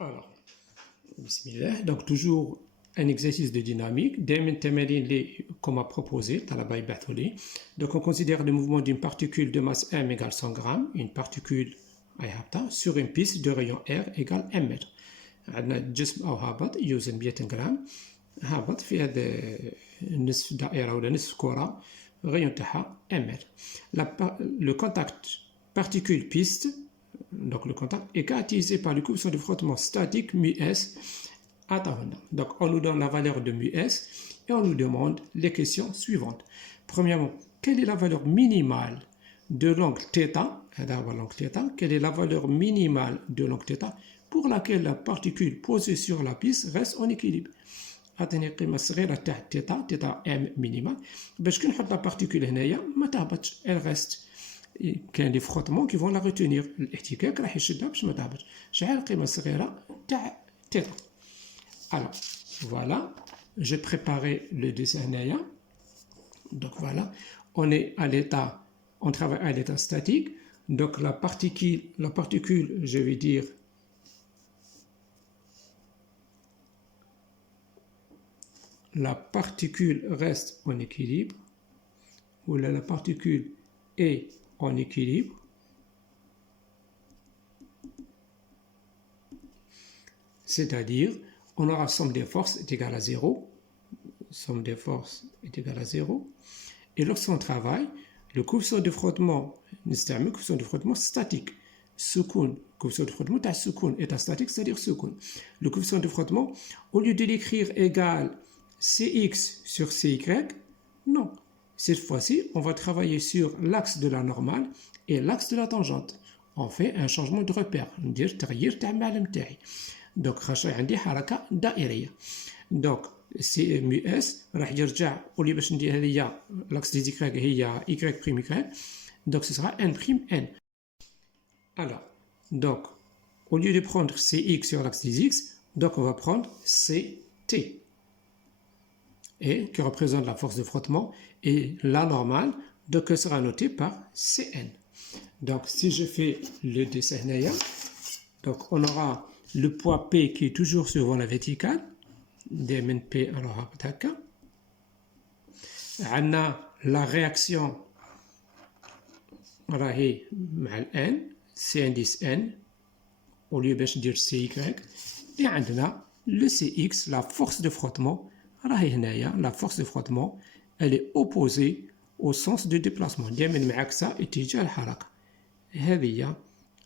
Alors, bismillah. Donc, toujours un exercice de dynamique. Dès qu'on m'a proposé, donc, on considère le mouvement d'une particule de masse m égale 100 grammes, une particule sur une piste de rayon r égale 1 mètre. عندنا جسم أو هابط يوزن 100 غرام هابط في هذا نصف دائرة ولا نصف كرة rayon تاعها 1 mètre. Le contact particule-piste, donc le contact, est caractérisé par le coefficient de frottement statique μs. Donc on nous donne la valeur de μs et on nous demande les questions suivantes. Premièrement, quelle est la valeur minimale de l'angle θ? Quelle est la valeur minimale de l'angle θ pour laquelle la particule posée sur la piste reste en équilibre? عطيني قيمة صغيرة تاع θ m minimale باش كي نحط لا بارتيكول هنايا ما تهبطش elle reste. كاين لي فروتمون كي فون لا ريتونير الاحتكاك راح يشدها باش ما تهبطش. شحال القيمة الصغيرة تاع θ؟ Alors voilà, j'ai préparé le dessin هنايا. Donc voilà, on est à l'état, on travaille à l'état statique. Donc la particule, je vais dire la particule reste en équilibre, ou là la particule est en équilibre. C'est-à-dire, on aura somme des forces est égale à 0. Somme des forces est égale à 0. Et lorsqu'on travaille, le coefficient de frottement, le coefficient de frottement statique. Soukoun, coefficient de frottement تاع soukoun est statique, c'est-à-dire soukoun. Le coefficient de frottement, au lieu de l'écrire égal Cx sur Cy, non. Cette fois-ci, on va travailler sur l'axe de la normale et l'axe de la tangente. On fait un changement de repère. ندير تغيير تاع المعلم تاعي. Donc خاصة عندي حركة دائرية. Donc سي مو اس راح يرجع ولي باش ندير هذه l'axe des y هي y prime y. Donc ce sera n prime n. Alors, donc au lieu de prendre cx sur l'axe des x, donc on va prendre ct. Et qui représente la force de frottement, et la normale donc sera notée par Cn. Donc si je fais le dessin là, donc on aura le poids P qui est toujours suivant la verticale, dmn P alors on a la réaction راهي مع n, C indice n au lieu باش ندير CY, et عندنا le Cx, la force de frottement. La force de frottement, elle est opposée au sens de déplacement. دائما معاكسة اتجاه الحركة. هذه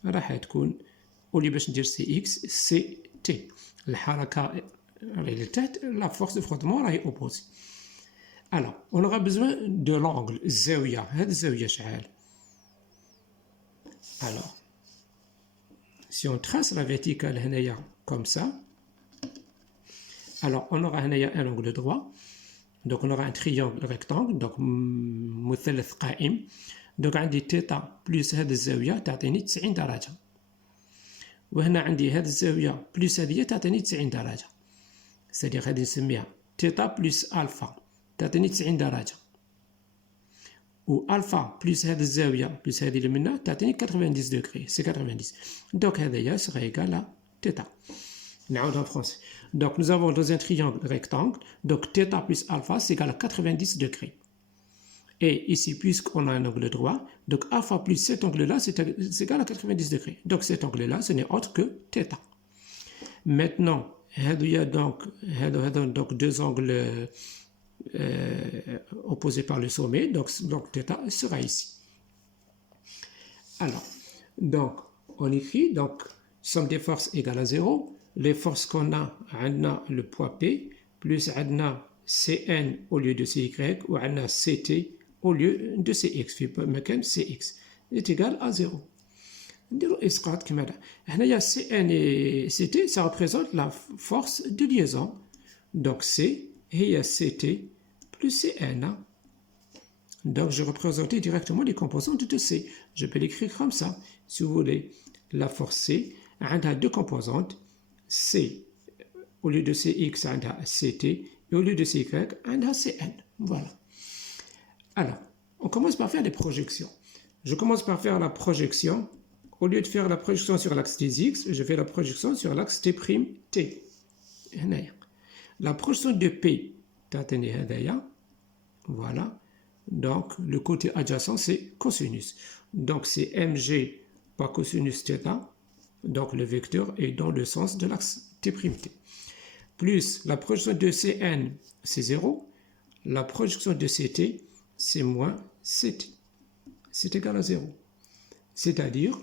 راح تكون أولي باش ندير CX CT. الحركة اللي تحت la force de frottement راهي opposée. Alors, on aura besoin de l'angle, الزاوية. هذه الزاوية شحال؟ Alors, si on trace la verticale هنايا comme ça. Alors, on aura un angle droit, donc on aura un triangle rectangle, donc مثلث قائم. Donc عندي θ plus هذه الزاوية تعطيني 90 درجة. وهنا عندي هذه الزاوية plus هذه تعطيني 90 درجة. c'est-à-dire هذه نسميها θ plus ألفا تعطيني 90 درجة. و ألفا plus هذه الزاوية plus هذه اللي منها تعطيني 90 degrés. C'est 90. Donc هذايا sera égal à θ. En français. Donc nous avons dans un triangle rectangle, donc θ plus alpha c'est égal à 90 degrés. Et ici, puisqu'on a un angle droit, donc alpha plus cet angle-là c'est égal à 90 degrés. Donc cet angle-là ce n'est autre que θ. Maintenant, il y a donc deux angles opposés par le sommet, donc θ sera ici. Alors, donc on écrit donc somme des forces égale à 0. Les forces qu'on a, on a le poids P, plus on a Cn au lieu de Cy, ou on a Ct au lieu de Cx, Cx, est égal à 0. Cn et Ct, ça représente la force de liaison. Donc C, et Ct plus Cn. Donc je représentais directement les composantes de C. Je peux l'écrire comme ça. Si vous voulez, la force C, elle a deux composantes. C, au lieu de Cx, on a Ct, et au lieu de Cy, on a Cn. Voilà. Alors, on commence par faire des projections. Je commence par faire la projection au lieu de faire la projection sur l'axe Tx, je fais la projection sur l'axe T'. La projection de P, voilà. Donc, le côté adjacent, c'est cosinus. Donc, c'est mg par cosinus θ. Donc, le vecteur est dans le sens de l'axe T'. Plus la projection de Cn, c'est 0. La projection de Ct, c'est moins Ct. C'est égal à 0. C'est-à-dire,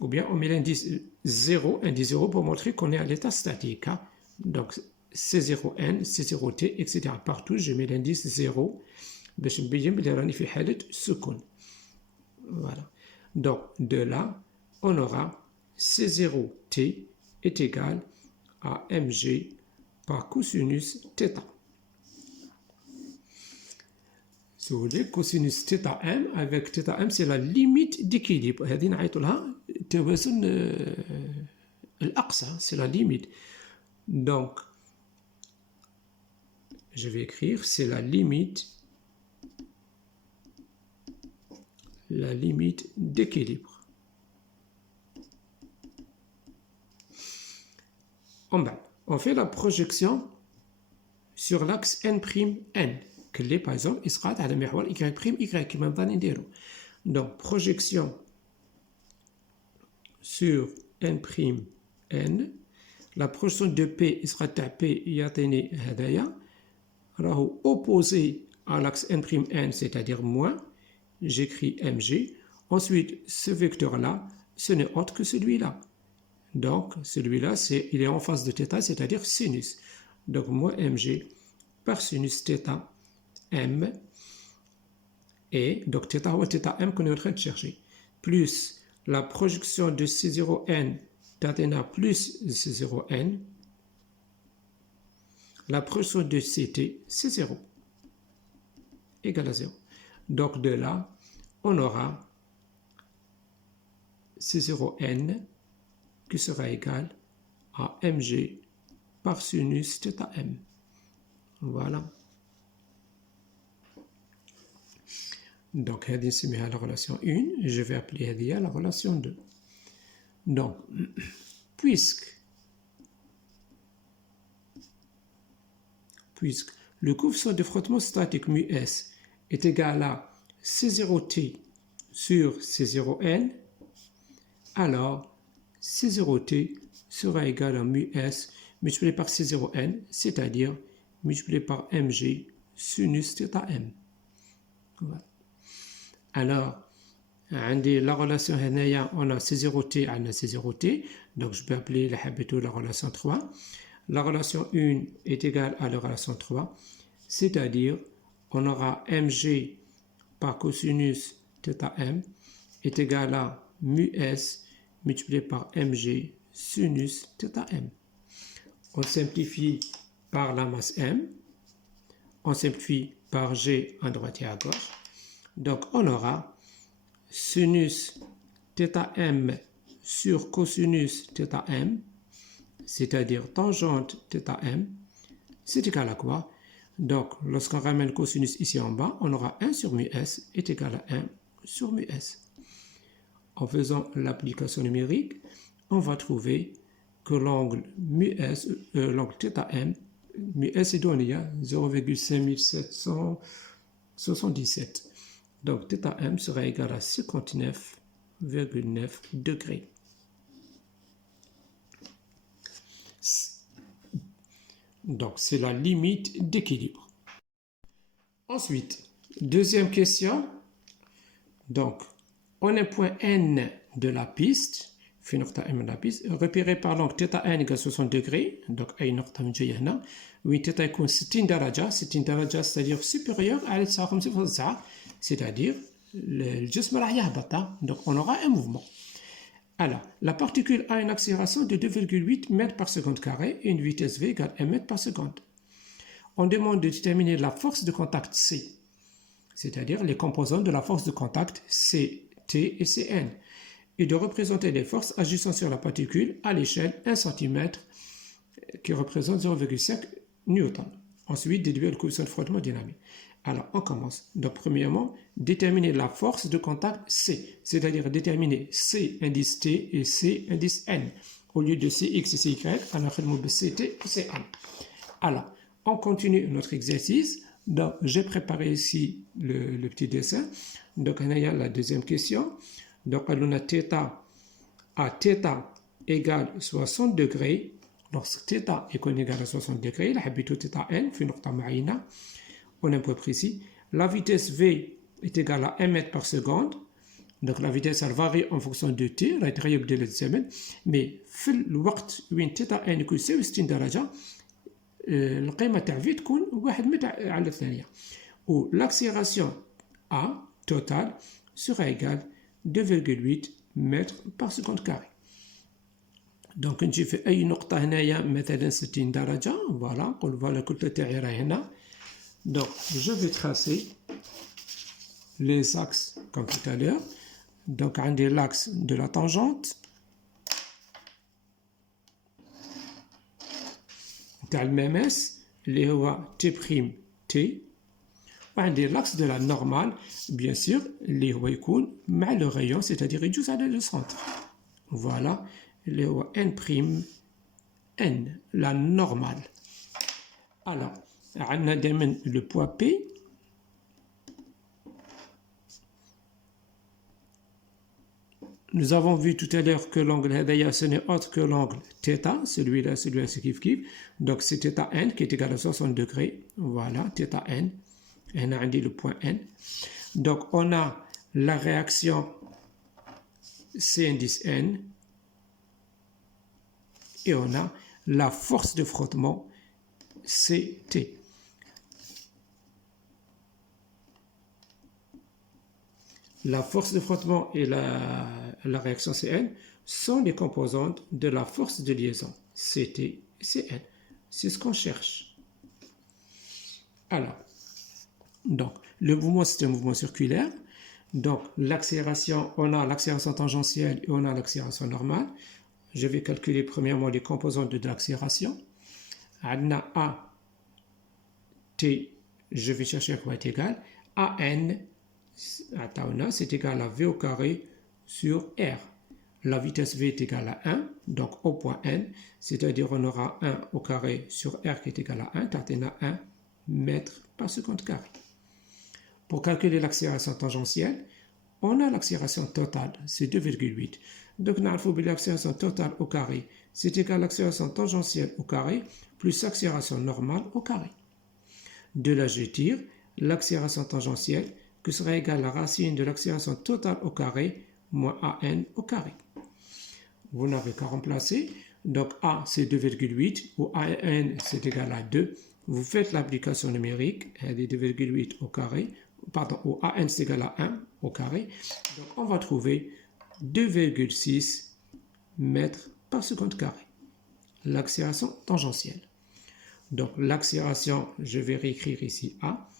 ou bien on met l'indice 0, pour montrer qu'on est à l'état statique. Hein? Donc, C0n, C0t, etc. Partout, je mets l'indice 0. Voilà. Donc, de là, on aura C0t est égal à mg par cosinus θ. Si vous voulez, cosinus θm avec θm, c'est la limite d'équilibre. C'est la limite. Donc, je vais écrire, c'est la limite d'équilibre. En bas, on fait la projection sur l'axe n', que les, par exemple, il sera à la محور y', qui m'a donné des roues. Donc, projection sur n', la projection de P, il sera à P, yateni hadaya, alors opposé à l'axe n', c'est-à-dire moins, j'écris mg. Ensuite, ce vecteur-là, ce n'est autre que celui-là. Donc, celui-là, il est en face de θ, c'est-à-dire sinus. Donc, moins mg par sinus θ m, et donc θ ou θm qu'on est en train de chercher, plus la projection de C0n d'Athéna plus C0n, la projection de Ct, c'est 0, égale à 0. Donc, de là, on aura C0n qui sera égal à mg par sinus θm. Voilà. Donc, c'est la relation 1, je vais appeler la relation 2. Donc, puisque le coefficient de frottement statique μs est égal à C0t sur C0n, alors C0t sera égal à μs multiplié par C0n, c'est-à-dire multiplié par mg sinus θm. Voilà. Alors, la relation on a C0t, on a C0t, donc je peux appeler la relation 3. La relation 1 est égale à la relation 3, c'est-à-dire on aura mg par cosinus θm est égal à μs multiplié par mg sinus θm. On simplifie par la masse m, on simplifie par g à droite et à gauche. Donc, on aura sinus θm sur cosinus θm, c'est-à-dire tangente θm, c'est égal à quoi? Donc, lorsqu'on ramène cosinus ici en bas, on aura 1 sur μs est égal à 1 sur μs. En faisant l'application numérique, on va trouver que l'angle l'angle θm, μs est donné à 0,5777. Donc, θm sera égal à 59,9 degrés. Donc, c'est la limite d'équilibre. Ensuite, deuxième question. Donc, on a un point N de la piste, repéré par l'angle θn égale 60 degrés. Donc, أي نقطة من جاية هنا. وين θ يكون 60 درجة، 60 درجة c'est-à-dire supérieur à 59.9، c'est-à-dire الجسم راح يهبط. Donc, on aura un mouvement. Alors, la particule a une accélération de 2,8 mètres par seconde carré et une vitesse v égale 1 mètre par seconde. On demande de déterminer la force de contact C, c'est-à-dire les composants de la force de contact C, T et Cn, et de représenter les forces agissant sur la particule à l'échelle 1 cm qui représente 0,5 N. Ensuite, déduire le coefficient de frottement dynamique. Alors, on commence. Donc, premièrement, déterminer la force de contact C, c'est-à-dire déterminer C indice T et C indice N. Au lieu de Cx et Cy, on a fait le mot Ct et Cn. Alors, on continue notre exercice. Donc, j'ai préparé ici le petit dessin. Donc, on a la deuxième question. Donc, on a θ à θ égale 60 degrés. Lorsque θ est égal à 60 degrés, la habitude θn fait une nocta معينة. On a un point précis. La vitesse V est égale à 1 mètre par seconde. Donc la vitesse elle varie en fonction de t راهي تغير بدل الزمن mais في الوقت وين θ n يكون يساوي 60 درجة القيمة تاع V تكون 1 متر على الثانية و l'accélération A totale sera égale 2,8 mètres par seconde carré. دونك نجي في أي نقطة هنايا مثلا 60 درجة فوالا نقول فوالا الكتلة تاعي راهي هنا. Donc je vais tracer les axes comme tout à l'heure. Donc, on a l'axe de la tangente, تاع المماس اللي هو T', وعندي l'axe de la normale, bien sûr, اللي هو يكون مع le rayon, c'est-à-dire يجوز على le centre. Voilà, اللي هو N', la normale. Alors, عندنا دائما le poids P. Nous avons vu tout à l'heure que l'angle هذايا ce n'est autre que l'angle θ, celui-là, c'est kiff kiff. Donc c'est θn qui est égal à 60 degrés. Voilà, θn. Et on a dit le point N. Donc on a la réaction C indice N. Et on a la force de frottement CT. La force de frottement et la réaction Cn sont les composantes de la force de liaison Ct et Cn. C'est ce qu'on cherche. Alors, donc, le mouvement, c'est un mouvement circulaire. Donc, l'accélération, on a l'accélération tangentielle et on a l'accélération normale. Je vais calculer premièrement les composantes de l'accélération. On a A, T, je vais chercher à quoi est égal. AN, c'est égal à V au carré sur R. La vitesse V est égale à 1, donc au point N, c'est-à-dire on aura 1 au carré sur R qui est égal à 1, on a 1 mètre par seconde carré. Pour calculer l'accélération tangentielle, on a l'accélération totale, c'est 2,8. Donc on a l'accélération totale au carré, c'est égal à l'accélération tangentielle au carré, plus l'accélération normale au carré. De là, je tire l'accélération tangentielle, qui sera égale à la racine de l'accélération totale au carré, moins AN au carré. Vous n'avez qu'à remplacer. Donc A, c'est 2,8, ou AN, c'est égal à 2. Vous faites l'application numérique, elle est 2,8 au carré, pardon, ou AN, c'est égal à 1 au carré. Donc on va trouver 2,6 mètres par seconde carré. L'accélération tangentielle. Donc l'accélération, je vais réécrire ici A.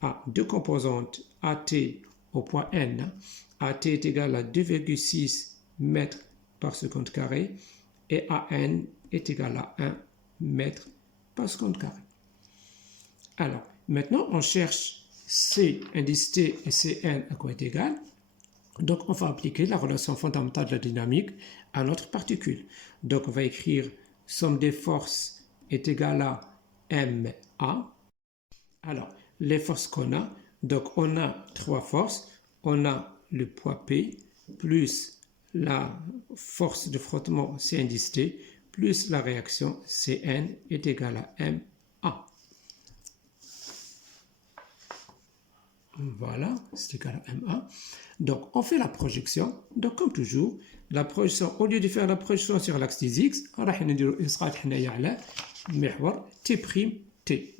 A, deux composantes, AT au point N. AT est égal à 2,6 mètres par seconde carré et AN est égal à 1 mètre par seconde carré. Alors, maintenant, on cherche C indice T et Cn à quoi est égal. Donc, on va appliquer la relation fondamentale de la dynamique à notre particule. Donc, on va écrire somme des forces est égale à MA. Alors, les forces qu'on a, donc on a trois forces, on a le poids P plus la force de frottement C indice T plus la réaction Cn est égale à MA. Voilà, c'est égal à MA. Donc on fait la projection, donc comme toujours, la projection, au lieu de faire la projection sur l'axe des X, راح نديرو إسقاط حنايا على محور T', T'.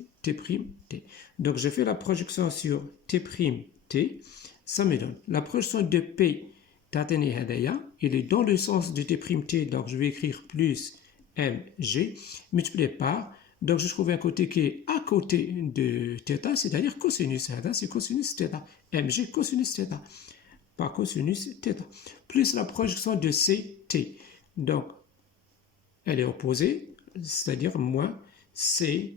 Donc je fais la projection sur T', ça me donne la projection de P, il est dans le sens de T', donc je vais écrire plus mg, multiplié par, donc je trouve un côté qui est à côté de θ, c'est-à-dire cosinus, c'est cosinus θ, mg cosinus θ, par cosinus θ, plus la projection de ct, donc elle est opposée, c'est-à-dire moins ct.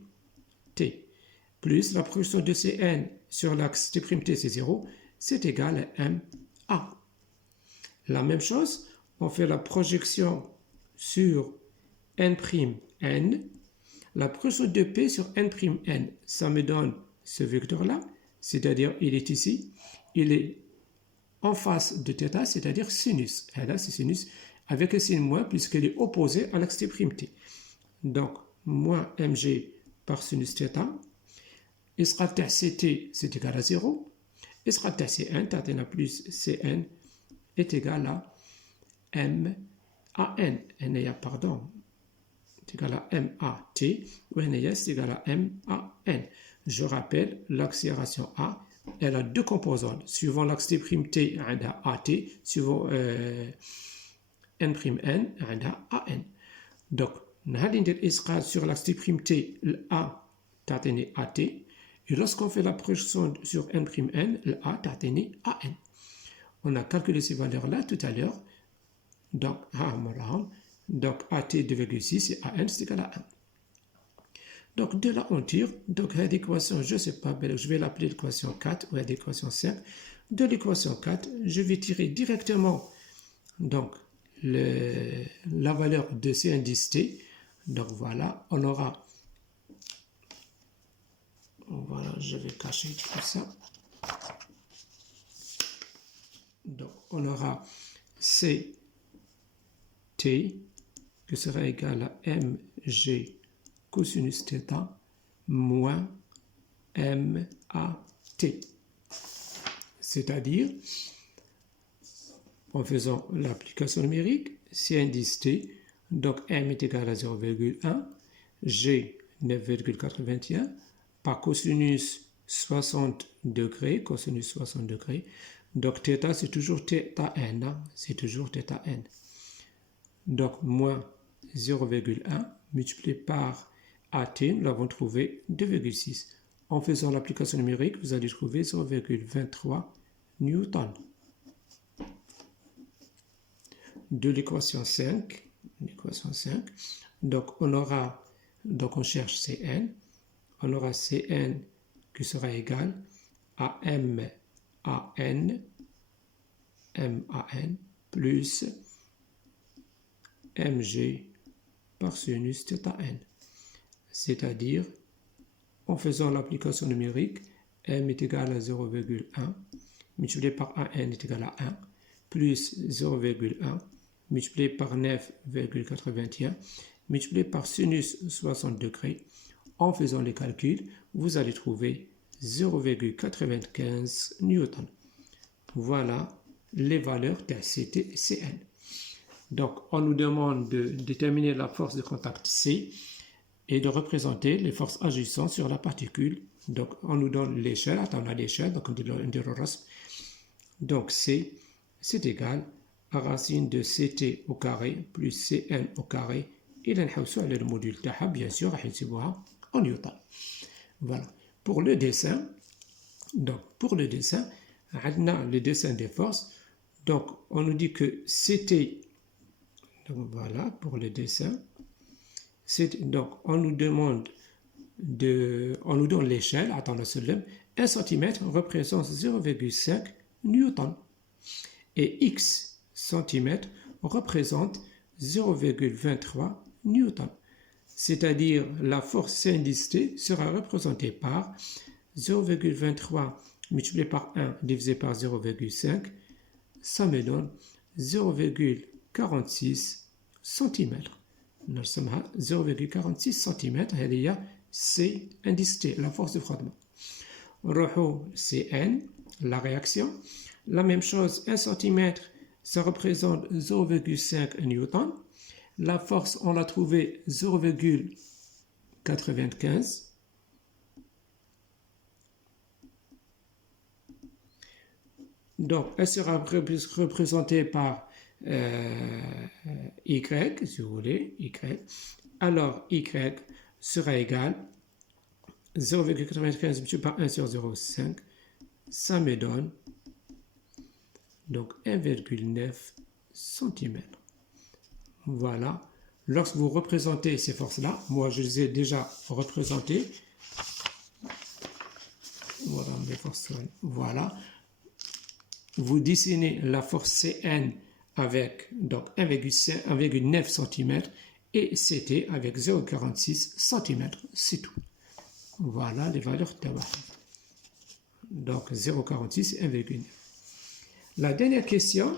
plus la projection de Cn sur l'axe T', c'est 0, c'est égal à MA. La même chose, on fait la projection sur N'N. La projection de P sur N'N, ça me donne ce vecteur-là, c'est-à-dire il est ici, il est en face de θ, c'est-à-dire sinus. Et là, c'est sinus avec un signe moins puisqu'il est opposé à l'axe T'. Donc, moins mg par sinus θ, il sera Ct, c'est égal à 0, il sera Cn, θ plus Cn est égal à M à N. Pardon, c'est égal à M à T, ou N c'est égal à M à N. Je rappelle, l'accélération A, elle a deux composantes. Suivant l'axe T', elle a AT, suivant N'N, elle a AN. Donc, il sera sur l'axe T', l'A t'atteint AT, et lorsqu'on fait la projection sur N'N, l'A t'atteint AN. On a calculé ces valeurs-là tout à l'heure. Donc, AT 2,6 et AN c'est égal à 1. Donc, de là, on tire. Donc, l'équation, je ne sais pas, je vais l'appeler l'équation 4 ou l'équation 5. De l'équation 4, je vais tirer directement donc, la valeur de C indice T. Donc, voilà, on aura... Voilà, je vais cacher tout ça. Donc, on aura CT qui sera égal à mg cosinus θ moins MAT. C'est-à-dire, en faisant l'application numérique, C indice T, donc M est égal à 0,1, G 9,81, par cosinus 60 degrés, donc θ c'est toujours θn, c'est toujours θn. Donc moins 0,1 multiplié par AT, nous l'avons trouvé 2,6. En faisant l'application numérique, vous allez trouver 0,23 newton. De l'équation 5, donc on cherche Cn, on aura Cn qui sera égal à MAN plus mg par sinus θn. C'est-à-dire, en faisant l'application numérique, m est égal à 0,1 multiplié par an est égal à 1 plus 0,1 multiplié par 9,81 multiplié par sinus 60 degrés. En faisant les calculs, vous allez trouver 0,95 newton. Voilà les valeurs d'ACT et Cn. Donc, on nous demande de déterminer la force de contact C et de représenter les forces agissant sur la particule. Donc, on nous donne l'échelle, on a l'échelle, donc on dit l'endurance. Donc, C, c'est égal à racine de CT au carré plus Cn au carré. Et là, on a le module TAHA, bien sûr, en newton. Voilà. Pour le dessin, on a le dessin des forces. Donc, on nous dit que CT, donc voilà, pour le dessin, donc on nous donne l'échelle, 1 cm représente 0,5 newton. Et X cm représente 0,23 newton. C'est-à-dire la force C indice T sera représentée par 0,23 multiplié par 1 divisé par 0,5, ça me donne 0,46 cm. Nous sommes à 0,46 cm, il C indice T, la force de frottement. Cn, la réaction. La même chose, 1 cm, ça représente 0,5 newton. La force, on l'a trouvée 0,95. Donc, elle sera représentée par Y, si vous voulez, Y. Alors, Y sera égal 0,95 multiplié par 1 sur 0,5. Ça me donne donc 1,9 cm. Voilà. Lorsque vous représentez ces forces-là, moi je les ai déjà représentées. Voilà. Vous dessinez la force Cn avec donc 1,9 cm et Ct avec 0,46 cm. C'est tout. Voilà les valeurs tabac. Donc 0,46 et 1,9. La dernière question,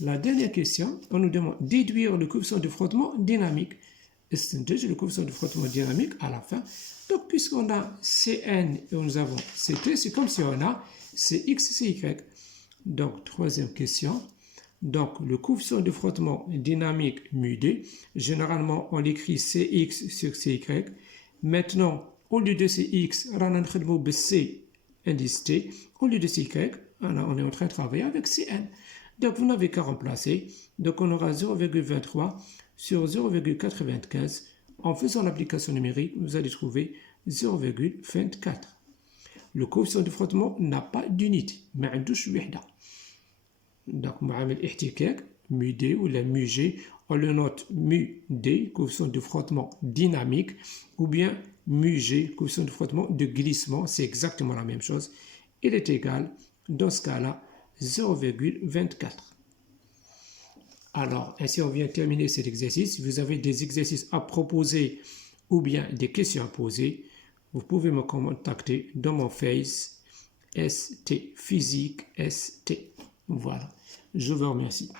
la dernière question, on nous demande déduire le coefficient de frottement dynamique. Le coefficient de frottement dynamique à la fin. Donc, puisqu'on a Cn et nous avons Ct, c'est comme si on a Cx, Cy. Donc, troisième question. Donc, le coefficient de frottement dynamique mu d, généralement, on l'écrit Cx sur Cy. Maintenant, au lieu de Cx, on a un C indice T. Au lieu de Cy, on est en train de travailler avec Cn. Donc, vous n'avez qu'à remplacer. Donc, on aura 0,23 sur 0,95. En faisant l'application numérique, vous allez trouver 0,24. Le coefficient de frottement n'a pas d'unité. ما عندوش وحدة. Donc, معامل احتكاك mu d ou la mu g, on le note mu d, coefficient de frottement dynamique, ou bien mu g, coefficient de frottement de glissement, c'est exactement la même chose. Il est égal, dans ce cas-là, 0,24. Alors, ainsi on vient terminer cet exercice. Si vous avez des exercices à proposer ou bien des questions à poser, vous pouvez me contacter dans mon Face ST Physique ST. Voilà, je vous remercie.